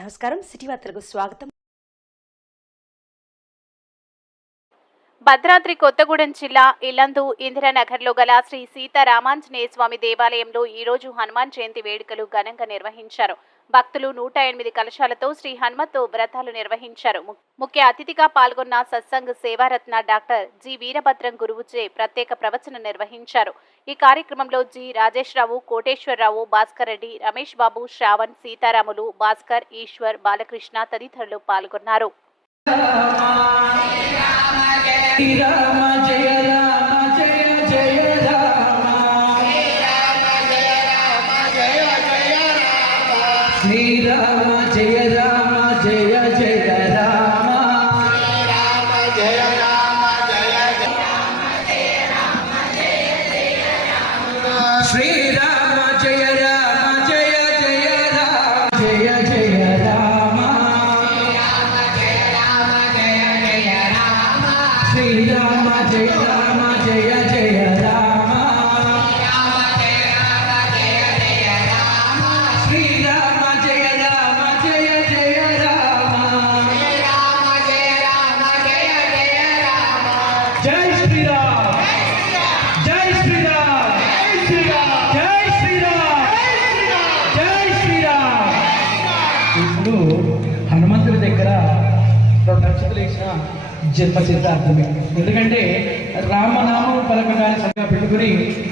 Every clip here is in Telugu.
నమస్కారం. సిటీ వార్తలకు స్వాగతం. భద్రాద్రి కొత్తగూడెం జిల్లా ఇల్లందు ఇందిరానగర్లో గల శ్రీ సీతారామాంజనేయ స్వామి దేవాలయంలో ఈ రోజు హనుమాన్ జయంతి వేడుకలు ఘనంగా నిర్వహించారు. భక్తులు నూట ఎనిమిది కలశాలతో శ్రీ హనుమత్ వ్రతాలు నిర్వహించారు ము- ముఖ్య అతిథిగా పాల్గొన్న సత్సంగ్ సేవారత్న డాక్టర్ జి వీరభద్రం గురువుచే ప్రత్యేక ప్రవచనం నిర్వహించారు ఈ కార్యక్రమంలో జి రాజేశ్వరరావు కోటేశ్వరరావు భాస్కర్ రెడ్డి రమేష్ బాబు శ్రావణ్ సీతారాములు భాస్కర్ ఈశ్వర్ బాలకృష్ణ తదితరులు పాల్గొన్నారు శ్రీరామ జయ జన్మ సిద్ధార్థమే ఎందుకంటే రామనామం పలకగానే చక్కగా పెట్టుకుని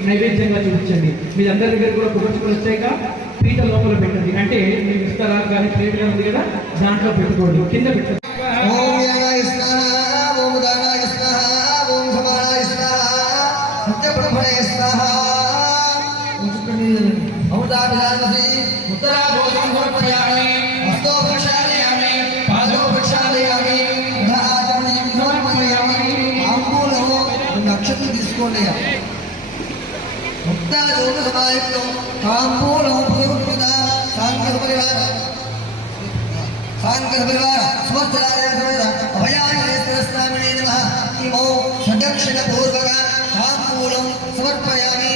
నైవేద్యంగా చూపించండి. మీ అందరి దగ్గర కూడా కుటుంబం వచ్చాక పీట లోపల పెట్టండి. అంటే మీకు ఇస్తారా కానీ ప్రేమ ఉంది కదా దాంట్లో పెట్టుకోండి. కింద పెట్టండి. கொள்ளையா മുക്താരോട് സഹായിക്കും താമ്പോളോപകൃതാ സാങ്കൽപരിവാര സാങ്കൽപരിവാര സ്വസ്ഥരായ അഭയാനേശ്വരസ്വാമിനേ നമഃ ഇമോ സദക്ഷിണപൂർവക താമ്പോളം സമർപ്പയാമി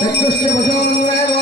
ചക്രശ്രീ ഭജോന്മേവ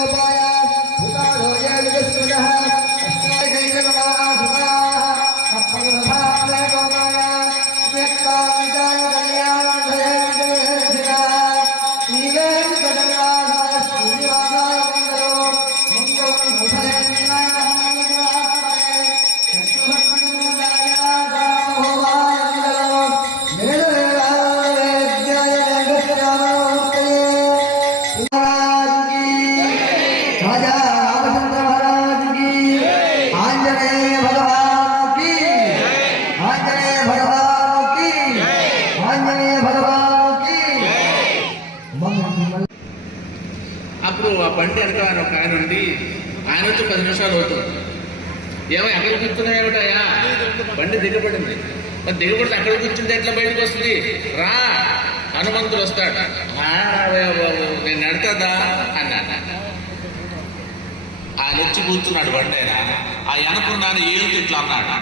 ఆ బండి వెనక ఆయన ఒక ఆయన ఉండి ఆయన వచ్చి పది నిమిషాలు అవుతుంది. ఏమో ఎక్కడ కూర్చున్నాయేమిటయా బండి దిగబడింది. మరి దిగబడితే అక్కడ కూర్చుంటే ఎట్లా బయటకు వస్తుంది? రా హనుమంతుడు వస్తాడు. నేను నడతదా? అన్నాడు ఆయన వచ్చి కూర్చున్నాడు బండి ఆయన. ఆ వెనకున్నాను ఏలుతూ ఇట్లా అన్నాడు.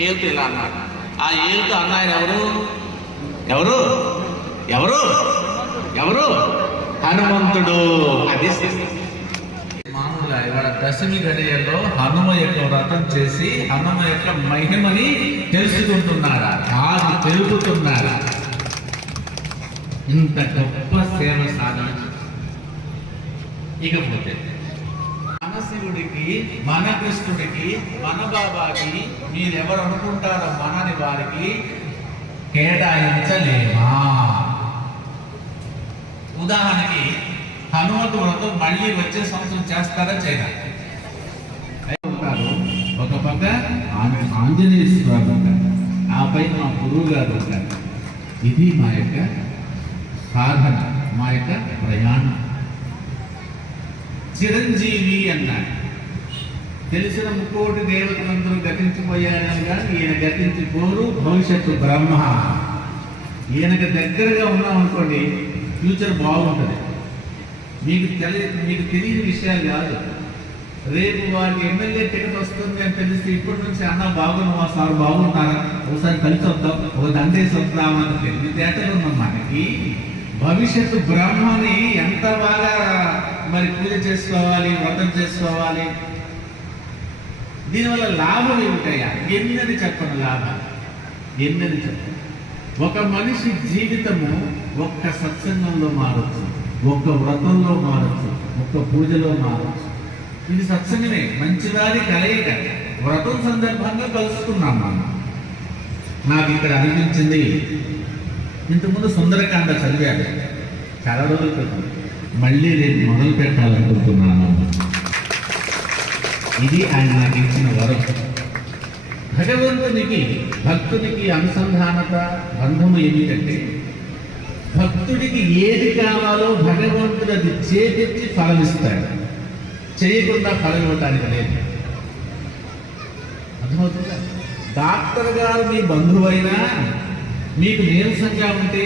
ఏలుతూ ఇలా అన్నాడు. ఆ ఏలుతూ అన్న ఆయన ఎవరు? ఎవరు? ఎవరు? ఎవరు? హనుమంతుడు. అది. మామూలుగా ఇవాళ దశమి గడియల్లో హనుమ యొక్క వ్రతం చేసి హనుమ యొక్క మహిమని తెలుసుకుంటున్నారా? కాదు తెలుపుతున్నారా? ఇంత గొప్ప సేవ సాధన. ఇకపోతే మన శివుడికి మన కృష్ణుడికి మన బాబాకి మీరెవరు అనుకుంటారో మనని వారికి కేటాయించలేమా? ఉదాహరణకి హనుమంతు వ్రతం మళ్ళీ వచ్చే సంవత్సరం చేస్తారా చేయరా? ఒక పక్క ఆంజ- ఆంజనేయ స్వామి ఆ పైన మా గురువు గారు ఉంటారు. ఇది మా యొక్క సాధన మా యొక్క ప్రయాణం. చిరంజీవి అన్నాడు తెలిసిన ముక్కోటి దేవతలందరూ గతించిపోయారని కానీ ఈయన గతించిపోరు భవిష్యత్తు బ్రహ్మ. ఈయనకి దగ్గరగా ఉన్నాం అనుకోండి ఫ్యూచర్ బాగుంటుంది. మీకు తెలి మీకు తెలియని విషయాలు కాదు. రేపు వారికి ఎమ్మెల్యే టికెట్ వస్తుంది అని తెలిస్తే ఇప్పటి నుంచి అన్న బాగున్నావా సార్ బాగున్నారా ఒకసారి కలిసి వద్దాం. ఒక దండేసి వద్దామని తెలివితేటలు ఉన్న మనకి. భవిష్యత్తు బ్రహ్మని ఎంత బాగా మరి పూజ చేసుకోవాలి వ్రతం చేసుకోవాలి? దీనివల్ల లాభం ఏమిటయ్యా? ఎన్నది చెప్పను లాభాలు? ఎన్నది చెప్పను ఒక మనిషి జీవితము ఒక్క సత్సంగంలో మారచ్చు ఒక్క వ్రతంలో మారచ్చు ఒక్క పూజలో మారచ్చు. ఇది సత్సంగమే మంచిదారి కలయిక. వ్రతం సందర్భంగా కలుసుకున్నాం మనం. నాకు ఇక్కడ అనిపించింది ఇంతకుముందు సుందరకాండ చదివాను. చాలా రోజుల క్రితం. మళ్ళీ నేను మొదలు పెట్టాలనుకుంటున్నాను ఇది ఆయన నాకు ఇచ్చిన వరం. భగవంతునికి భక్తునికి అనుసంధానత బంధము ఏమిటంటే భక్తుడికి ఏది కావాలో భగవంతుడు అది చేపించి ఫలమిస్తాడు. చేయకుండా ఫలం ఇవ్వటానికి లేదు. అర్థమవుతుందా? డాక్టర్ గారు మీ బంధువైనా మీకు నీరసంగా ఉంటే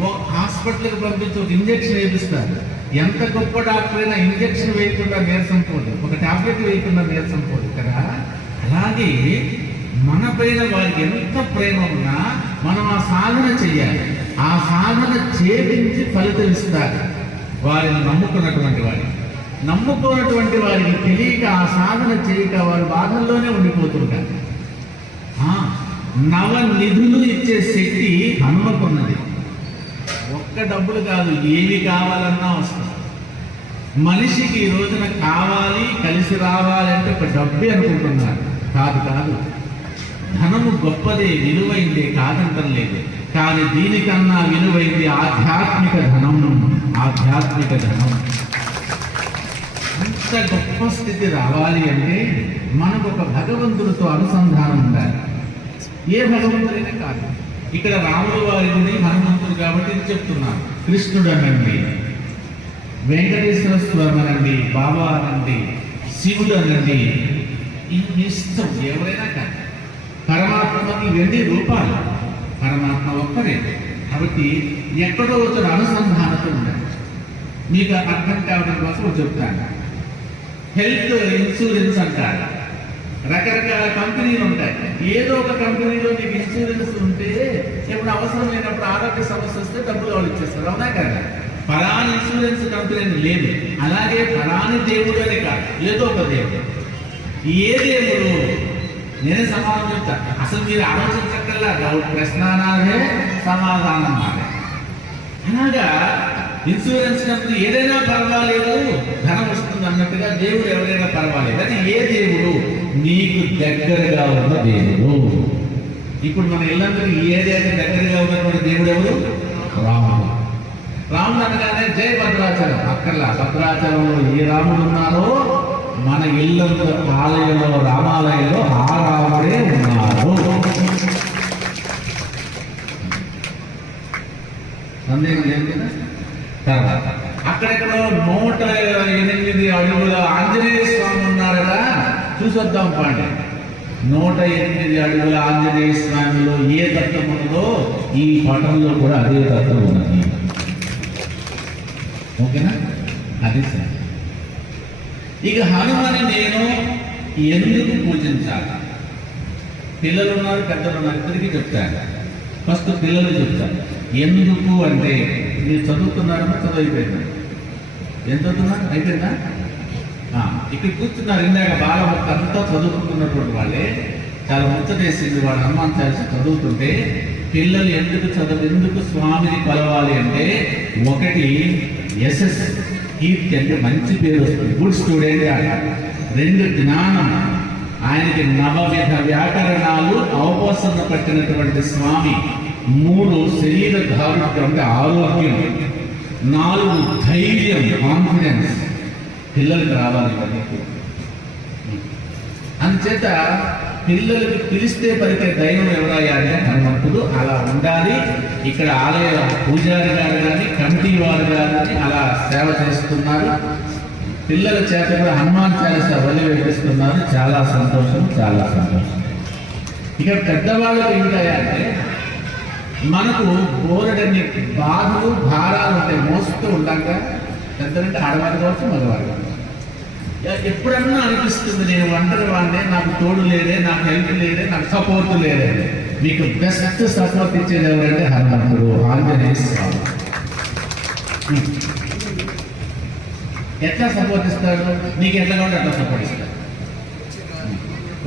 ఒక హాస్పిటల్కి పంపించి ఒక ఇంజక్షన్ వేపిస్తారు. ఎంత గొప్ప డాక్టర్ అయినా ఇంజక్షన్ వేయకుండా నీరసం పోదు. ఒక టాబ్లెట్ వేయకుండా నీరసం పోదు కదా? అలాగే మన పైన వారికి ఎంత ప్రేమ ఉన్నా మనం ఆ సాధన చెయ్యాలి. ఆ సాధన చేపించి ఫలితం ఇస్తారు. వారిని నమ్ముకున్నటువంటి వారి నమ్ముకున్నటువంటి వారికి తెలియక ఆ సాధన చేయక వారు బాధల్లోనే ఉండిపోతుంటారు. నవ నిధులు ఇచ్చే శక్తి హనుమకున్నది. ఒక్క డబ్బులు కాదు ఏమి కావాలన్నా వస్తుంది. మనిషికి ఈ రోజున కావాలి కలిసి రావాలి అంటే ఒక డబ్బే అనుకుంటున్నారు. కాదు కాదు. ధనము గొప్పదే విలువైందే కాదంటం లేదు. కానీ దీనికన్నా విలువైంది ఆధ్యాత్మిక ధనం ఆధ్యాత్మిక ధనం అంత గొప్ప స్థితి రావాలి అంటే మనకు ఒక భగవంతుడితో అనుసంధానం ఉండాలి. ఏ భగవంతుడైనా కాదు. ఇక్కడ రాముల వారిని హనుమంతుడు కాబట్టి ఇది చెప్తున్నాను. కృష్ణుడు అనండి వెంకటేశ్వర స్వామి అనండి బాబా అనండి శివుడు అనండి ఇష్టం ఎవరైనా కాదు. పరమాత్మకి ఇవన్నీ రూపాలు. పరమాత్మ ఒక్కరే. కాబట్టి ఎక్కడో వచ్చిన అనుసంధానత ఉండాలి. మీకు అర్థం కావడం కోసం చెప్తాను. హెల్త్ ఇన్సూరెన్స్ అంటారు. రకరకాల కంపెనీలు ఉంటాయి. ఏదో ఒక కంపెనీలో నీకు ఇన్సూరెన్స్ ఉంటే ఎప్పుడు అవసరం లేనప్పుడు ఆరోగ్య సమస్య వస్తే డబ్బులు వాళ్ళు ఇచ్చేస్తారు. అవునా కదా? పరాని ఇన్సూరెన్స్ కంపెనీ లేదు. అలాగే పరాని దేవుడు అని కాదు. ఏదో ఒక దేవుడు. ఏ దేవుడు? నేనే సమాధానం చెప్తా అసలు మీరు ఆలోచించక్కల్లా డౌట్ ప్రశ్న నాదే సమాధానం నాదే అనగా ఇన్సూరెన్స్ కంపెనీ ఏదైనా పర్వాలేదు ధనం వస్తుంది అన్నట్టుగా దేవుడు ఎవరైనా పర్వాలేదు అది ఏ దేవుడు నీకు దగ్గరగా ఉన్న దేవుడు ఇప్పుడు మన ఇల్లందరికీ ఏదైతే దగ్గరగా ఉన్నటువంటి దేవుడు ఎవరు రాముడు రాముడు అనగానే జై భద్రాచలం అక్కర్లా భద్రాచలంలో ఏ రాముడు ఉన్నారో మన ఇల్లంత ఆలయంలో రామాలయంలో ఆ రాముడే ఉన్నారు. సందేహం లేదు తర్వాత అక్కడెక్కడో నూట ఎనిమిది అడుగుల ఆంజనేయ స్వామి ఉన్నారట. చూసొద్దాం పాండి. నూట ఎనిమిది అడుగుల ఆంజనేయ స్వామిలో ఏ తత్వం ఉన్నదో ఈ పటంలో కూడా అదే తత్వం ఉన్నది ఓకేనా? అది సార్. ఇక హనుమని నేను ఎందుకు పూజించాలి? పిల్లలు ఉన్నారు పెద్దలు ఉన్నారు ఇద్దరికి చెప్తాను. ఫస్ట్ పిల్లలు చెప్తాను. ఎందుకు అంటే మీరు చదువుతున్నారమ్మా చదువు ఎంత చదువుతున్నారు? అయిపోయిందా? ఇక్కడ కూర్చున్నారు. ఇందాక బాగా అంతా చదువుకుంటున్నటువంటి వాళ్ళే. చాలా ముచ్చటేసింది వాళ్ళ హనుమాన్ చాలీస చదువుతుంటే పిల్లలు ఎందుకు చదువు ఎందుకు స్వామిని కలవాలి అంటే ఒకటి ఎస్ఎస్ కీర్తి అంటే మంచి పేరు వస్తుంది. గుడ్ స్టూడెంట్ అంటారు రెండు జ్ఞానం. ఆయనకి నవవిధ వ్యాకరణాలు అవపోసన పట్టినటువంటి స్వామి. మూడు శరీర దారుణ్యం అంటే ఆరోగ్యం. నాలుగు ధైర్యం కాన్ఫిడెన్స్ పిల్లలకు రావాలి అందుచేత పిల్లలకి పిలిస్తే పలికే దైవం ఎవరయ్యా అంటే అన్నప్పుడు అలా ఉండాలి. ఇక్కడ ఆలయ పూజారి గారు కానీ కమిటీ వారు కానీ అలా సేవ చేస్తున్నారు. పిల్లల చేత కూడా హనుమాన్ చాలీస వల్లి వేపిస్తున్నారు. చాలా సంతోషం చాలా సంతోషం. ఇక పెద్దవాళ్ళకి ఏంటయ్యా అంటే మనకు బోరడన్ని బాధలు భారాలు ఉంటాయి మోస్తూ ఉండగా పెద్దలంటే ఆడవారు కావచ్చు మగవారు కావచ్చు. ఎప్పుడన్నా అనిపిస్తుంది నేను ఒంటరి వాడినే నాకు తోడు లేడే నాకు హెల్ప్ లేడే నాకు సపోర్ట్ లేడే. మీకు బెస్ట్ సపోర్ట్ ఇచ్చేది ఎవరంటే హనుమంతుడు ఆంజనేయ స్వామి. ఎట్లా సపోర్ట్ ఇస్తాడు నీకు ఎట్లా కావాలి అట్లా సపోర్ట్ ఇస్తాడు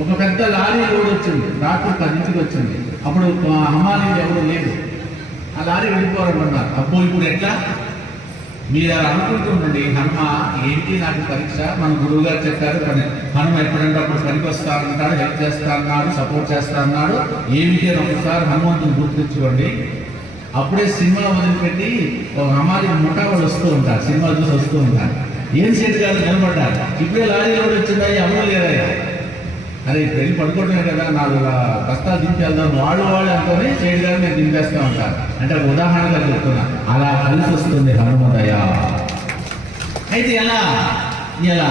ఒక పెద్ద లారీ లోడ్ వచ్చింది రాత్రి పదింటికి వచ్చింది. అప్పుడు అమ్మాయి ఎవరు లేదు ఆ లారీ వెళ్ళిపోవాలన్నారు అప్పుడు ఇప్పుడు ఎట్లా? మీరు అలా అనుకుంటుండండి హనుమ ఏంటి నాకు పరీక్ష? మన గురువు గారు చెప్పారు కానీ హనుమ ఎప్పుడంటే అప్పుడు పనికి వస్తా అన్నాడు హెల్ప్ చేస్తా అన్నాడు సపోర్ట్ చేస్తా అన్నాడు ఏమిటి అని ఒకసారి హనుమంతుని గుర్తించుకోండి అప్పుడే సినిమా వదిలిపెట్టి ఒక అమ్మాయి ముఠా వాళ్ళు వస్తూ ఉంటారు సినిమా చూసి వస్తూ ఉంటారు. ఏం చేతి కాదు నిలబడ్డారు? ఇప్పుడే లారీలో వచ్చిందా ఎవరు లేదయ్యా. అరే ఇప్పుడు వెళ్ళి పడుకుంటున్నాను కదా నాలుగు బస్తాలు దించేద్దాం వాళ్ళు వాళ్ళు అనుకొని సైడ్ గారు నేను దింపేస్తూ ఉంటాను అంటే ఉదాహరణగా చెప్తున్నా. అలా కలిసి వస్తుంది హనుమదయ అయితే ఎలా? ఎలా?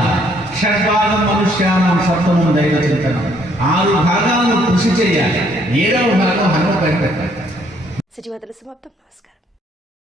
షడ్భాగం మనుష్యానం సప్తమం దైవ చింతనం. ఆరు భాగాలను కృషి చేయాలి. ఏడవ భాగం హనుమ పైన పెట్టాలి. సిటీ సమాప్తం. నమస్కారం.